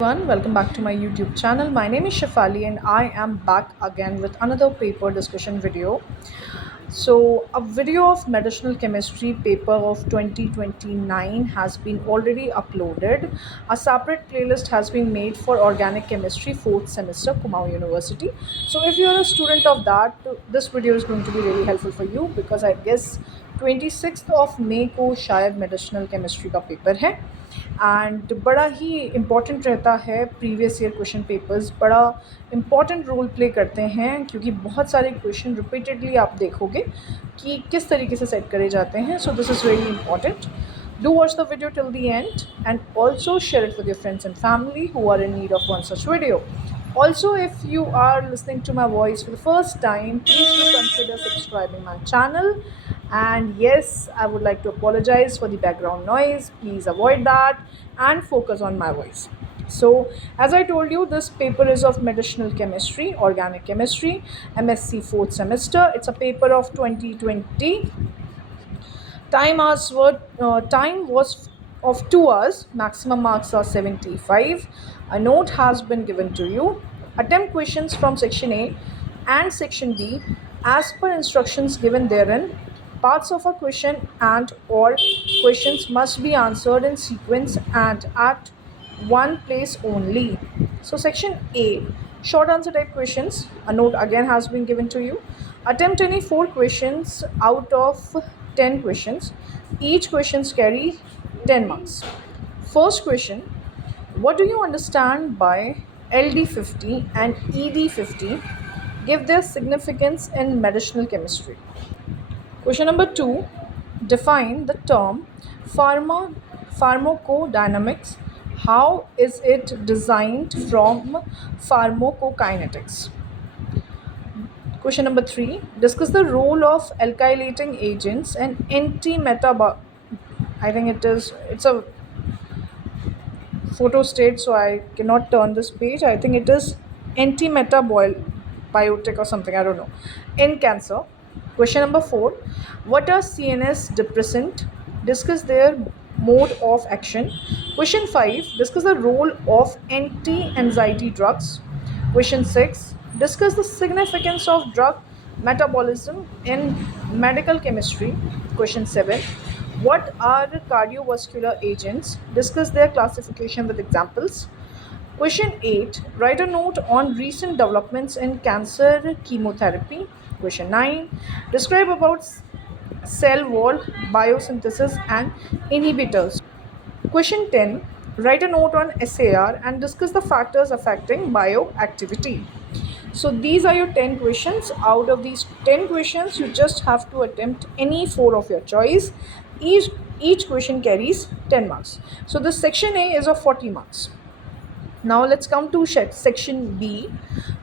Everyone, welcome back to my YouTube channel. My name is Shafali and I am back again with another paper discussion video. So, a video of medicinal chemistry paper of 2029 has been already uploaded. A separate playlist has been made for organic chemistry 4th semester Kumaon University. So, if you are a student of that, this video is going to be really helpful for you because I guess 26th of May को शायद medicinal chemistry का paper है and बड़ा ही important रहता है। Previous year question papers बड़ा important role play करते हैं क्योंकि बहुत सारे क्वेश्चन रिपीटेडली आप देखोगे कि किस तरीके से सेट करे जाते हैं। So this is really important. Do watch the video till the end and also share it with your friends and family who are in need of one such video. Also, if you are listening to my voice for the first time, please do consider subscribing my channel. And yes, I would like to apologize for the background noise. Please avoid that and focus on my voice. So, as I told you, this paper is of medicinal chemistry, organic chemistry, MSc 4th semester. It's a paper of 2020. Time was of 2 hours. Maximum marks are 75. A note has been given to you. Attempt questions from section A and section B as per instructions given therein. Parts of a question and or questions must be answered in sequence and at one place only. So section A, short answer type questions. A note again has been given to you. Attempt any 4 questions out of 10 questions. Each questions carry 10 marks. First question, what do you understand by LD50 and ED50? Give their significance in medicinal chemistry. Question number 2, define the term pharmacodynamics. How is it designed from pharmacokinetics? Question number 3, discuss the role of alkylating agents and I think it's a photo state, so I cannot turn this page. I think it is anti-metabiotic or something, I don't know, in cancer. Question number 4, what are CNS depressant? Discuss their mode of action. Question 5, discuss the role of anti-anxiety drugs. Question 6, discuss the significance of drug metabolism in medical chemistry. Question 7, what are cardiovascular agents? Discuss their classification with examples. Question 8, write a note on recent developments in cancer chemotherapy. Question 9, describe about cell wall biosynthesis and inhibitors. Question 10, write a note on SAR and discuss the factors affecting bioactivity. So these are your 10 questions. Out of these 10 questions, you just have to attempt any 4 of your choice. Each question carries 10 marks. So this section A is of 40 marks. Now let's come to section B,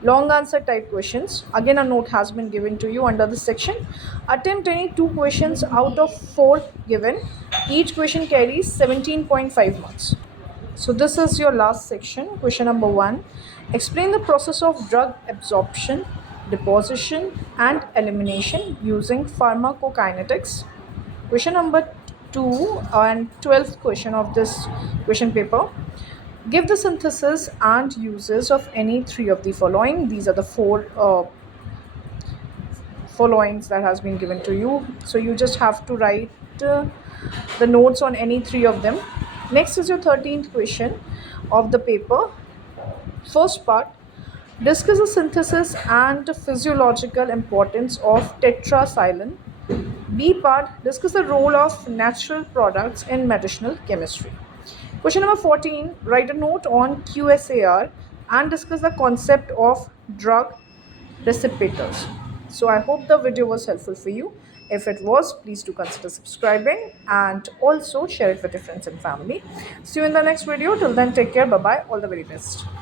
long answer type questions. Again, a note has been given to you under this section. Attempt any 2 questions out of 4 given. Each question carries 17.5 marks. So this is your last section. Question number 1, explain the process of drug absorption, deposition and elimination using pharmacokinetics. Question number 2 and 12th question of this question paper, give the synthesis and uses of any 3 of the following. These are the 4 followings that has been given to you. So you just have to write the notes on any 3 of them. Next is your 13th question of the paper. First part, discuss the synthesis and physiological importance of tetracycline. B part, discuss the role of natural products in medicinal chemistry. Question number 14, write a note on QSAR and discuss the concept of drug recipients. So I hope the video was helpful for you. If it was, please do consider subscribing and also share it with your friends and family. See you in the next video. Till then, take care. Bye-bye. All the very best.